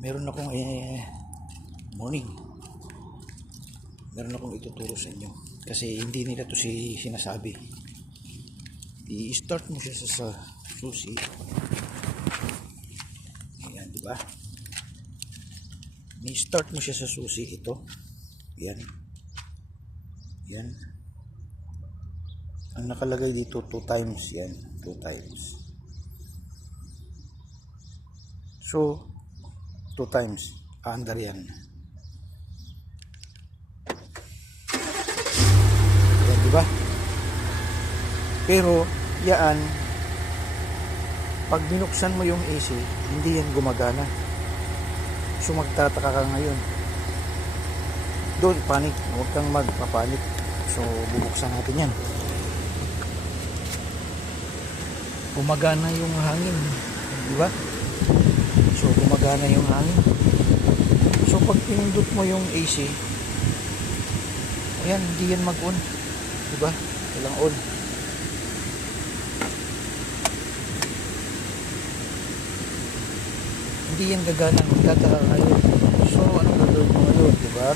Meron akong morning. Meron akong ituturo sa inyo. Kasi hindi nila to sinasabi. I-start mo siya sa susi. Ayan, di ba? I-start mo siya sa susi ito. Yan. Yan. Ang nakalagay dito 2 times yan. 2 times. So, 2 times. Under yan. Yan, diba? Pero, yan, pag binuksan mo yung AC, hindi yan gumagana. So, magtataka ka ngayon. Don't panic. Huwag kang magpapanik. So, bubuksan natin yan. Gumagana yung hangin. Diba? So, gumagana yung hangin. So, pag pinindot mo yung AC, ayan, hindi yan mag-on. Diba? Walang on. Hindi yan gagana. Magtataka ngayon. So, anong gagawin mo ngayon? Diba?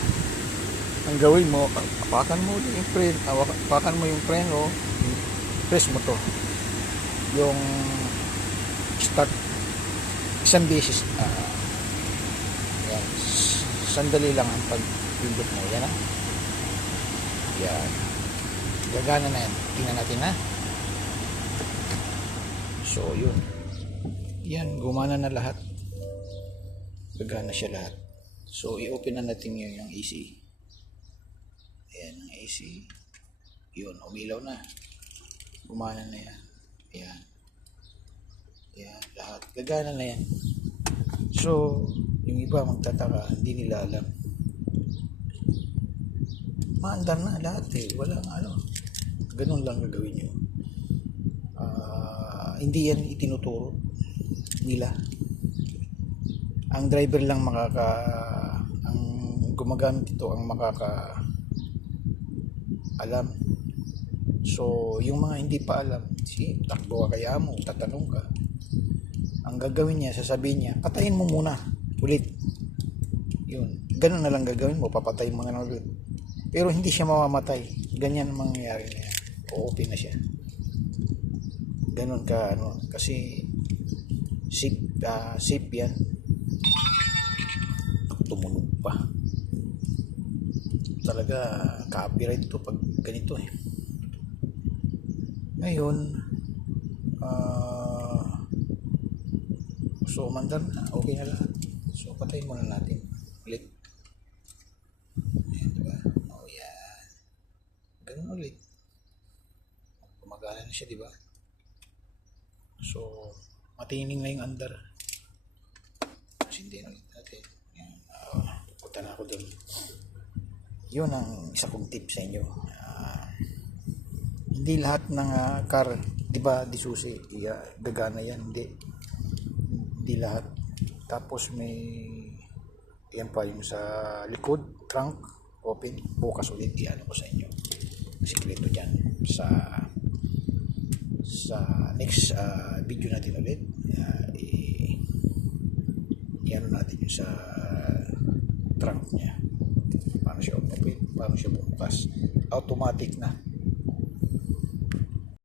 Ang gawin mo, apakan mo yung preno. Apakan mo yung preno. Press mo to. Yung start. Isang beses. Yan. Sandali lang ang pag-pindot mo. Yan, yan. Gagana na yan. Tingnan natin, ha. So, yun. Yan. Gumana na lahat. Gagana siya lahat. So, i-open na natin yun yung AC. Ayan, ang AC. Yun, umilaw na. Gumana na yan. Ayan. Ayan, lahat. Gagana na yan. So, yung iba magtataka, hindi nila alam. Maandar na lahat eh. Walang ano. Ganun lang gagawin nyo. Hindi yan itinuturo nila. Ang driver lang ang gumagamit ito ang alam. So, yung mga hindi pa alam, takbo ka kaya mo, tatanong ka. Ang gagawin niya, sasabihin niya, patayin mo muna, ulit. Yun. Ganun na lang gagawin mo, papatayin mo na ulit. Pero hindi siya mamamatay. Ganyan ang mangyayari niya. O-open na siya. Ganun ka, kasi safe yan. Tumunog pa. Talaga, copyright to pag ganito eh. Ngayon, so umandar na, okay na lahat. So patayin muna natin ulit. Ayan, diba? Oh yan. Ganun ulit. Gumagana na siya, diba? So matining na yung andar. Sindihan ulit natin. Yan. Pupunta na ako doon. Yun ang isa kong tip sa inyo. Hindi lahat ng car, diba, di susi, gagana yan, hindi lahat. Tapos may, yan pa yung sa likod, trunk, open, bukas ulit, iano ko sa inyo. Sikreto dyan. Sa next video natin ulit, iano natin yung sa trunk niya. Paano siya open, paano siya bumukas. Automatic na.